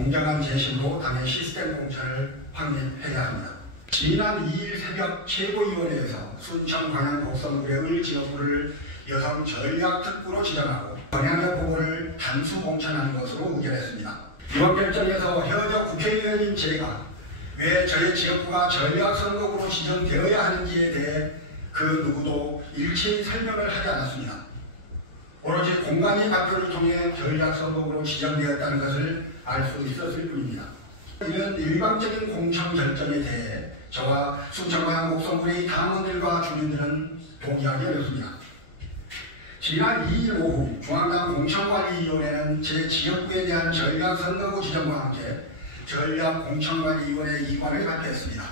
공정한 재심으로 당의 시스템 공천을 확인해야 합니다. 지난 2일 새벽 최고위원회에서 순천 광양 곡성구의 지역구를 여성 전략특구로 지정하고 광양의 후보를 단수 공천하는 것으로 의결했습니다. 이번 결정에서 현역 국회의원인 제가 왜 저의 지역구가 전략선거구로 지정되어야 하는지에 대해 그 누구도 일체의 설명을 하지 않았습니다. 오로지 공관위 발표를 통해 전략선거구로 지정되었다는 것을 알 수 있었을 뿐입니다. 이런 일방적인 공천 결정에 대해 저와 순천광양 곡성구의 당원들과 주민들은 동의하기 어렵습니다. 지난 2일 오후 중앙당 공천관리위원회는 제 지역구에 대한 전략선거구 지정과 함께 전략공천관리위원회 이관을 발표했습니다.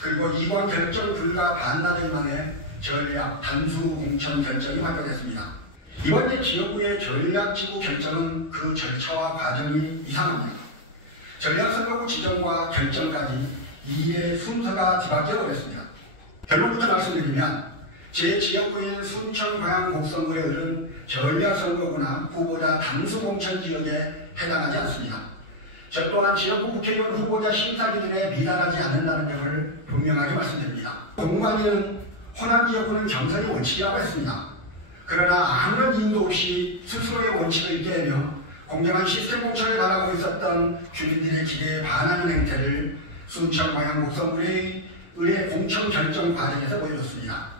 그리고 이관 결정 불과 반나절 만에 전략 단수 공천 결정이 발표됐습니다. 이번 제 지역구의 전략지구 결정은 그 절차와 과정이 이상합니다. 전략선거구 지정과 결정까지 2일의 순서가 뒤바뀌어 버렸습니다. 결론부터 말씀드리면 제 지역구인 순천 광양 곡성구에 흐른 전략선거구나 후보자 단수 공천 지역에 해당하지 않습니다. 저 또한 지역구 국회의원 후보자 심사 기준에 미달하지 않는다는 점을 분명하게 말씀드립니다. 공관위는 호남 지역구는 경선의 원칙이라고 했습니다. 그러나 아무런 이유도 없이 스스로의 원칙을 깨며 공정한 시스템 공천을 바라고 있었던 주민들의 기대에 반하는 행태를 순천 광양 곡성구의 의회 공천 결정 과정에서 보여줬습니다.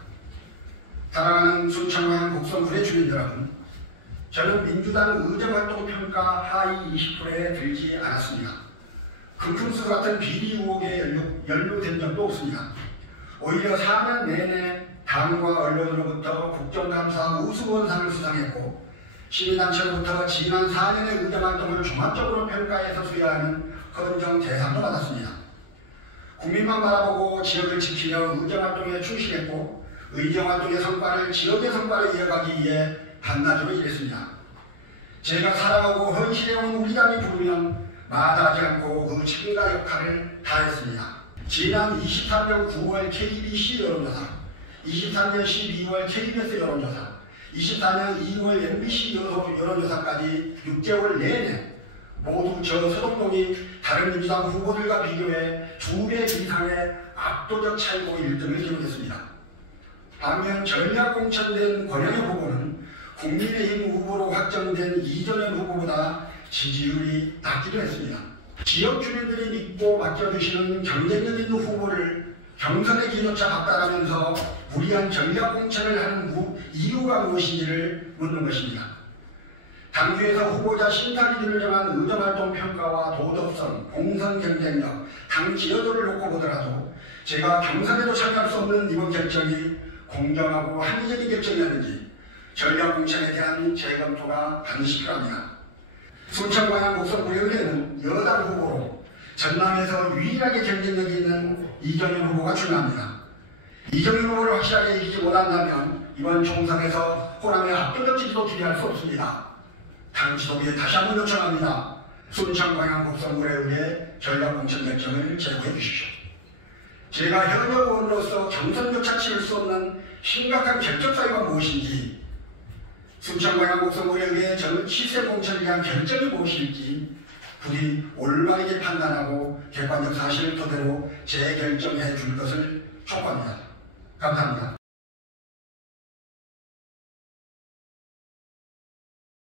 사랑하는 순천 광양 곡성구의 주민들 여러분, 저는 민주당 의정활동 평가 하위 20%에 들지 않았습니다. 금품수 같은 비리 의혹에 연루된 적도 없습니다. 오히려 4년 내내 당과 언론으로부터 국정감사 우수원상을 수상했고 시민단체로부터 지난 4년의 의정활동을 종합적으로 평가해서 수여하는 헌정 대상도 받았습니다. 국민만 바라보고 지역을 지키려 의정활동에 충실했고 의정활동의 성과를 지역의 성과로 이어가기 위해 반나절로 일했습니다. 제가 사랑하고 헌신해온 우리 당이 부르면 마다하지 않고 그 책임과 역할을 다했습니다. 지난 23년 9월 KBC 여론조사, 23년 12월 KBS 여론조사, 24년 2월 MBC 여론조사까지 6개월 내내 모두 저 서동동이 다른 민주당 후보들과 비교해 2배 이상의 압도적 차이로 1등을 기록했습니다. 반면 전략 공천된 권영애 후보는 국민의힘 후보로 확정된 이정현 후보보다 지지율이 낮기도 했습니다. 지역 주민들이 믿고 맡겨주시는 경쟁력 있는 후보를 경선의 기조차 박탈하면서 무리한 전략 공천을 하는 이유가 무엇인지를 묻는 것입니다. 당주에서 후보자 심사 기준을 정한 의정활동 평가와 도덕성, 공선 경쟁력, 당 지여도를 놓고 보더라도 제가 경선에도 참여할 수 없는 이번 결정이 공정하고 합리적인 결정이었는지 전략 공천에 대한 재검토가 반드시 필요합니다. 순천 광양 곡성구의 의회는 여당 후보로 전남에서 유일하게 경쟁력이 있는 이정현 후보가 출마합니다. 이정현 후보를 확실하게 이기지 못한다면 이번 총선에서 호남의 압도적 지지도 기대할 수 없습니다. 당 지도부에 다시 한번 요청합니다. 순천 광양 곡성구에 의해 전략 공천 결정을 제고해 주십시오. 제가 현역 의원으로서 경선조차 치를 수 없는 심각한 결정 사유가 무엇인지, 순천 광양 곡성구에 의해 저는 시스템 공천에 대한 결정이 무엇일지 부디 올바르게 판단하고 객관적 사실을 토대로 재결정해 줄 것을 촉구합니다. 감사합니다.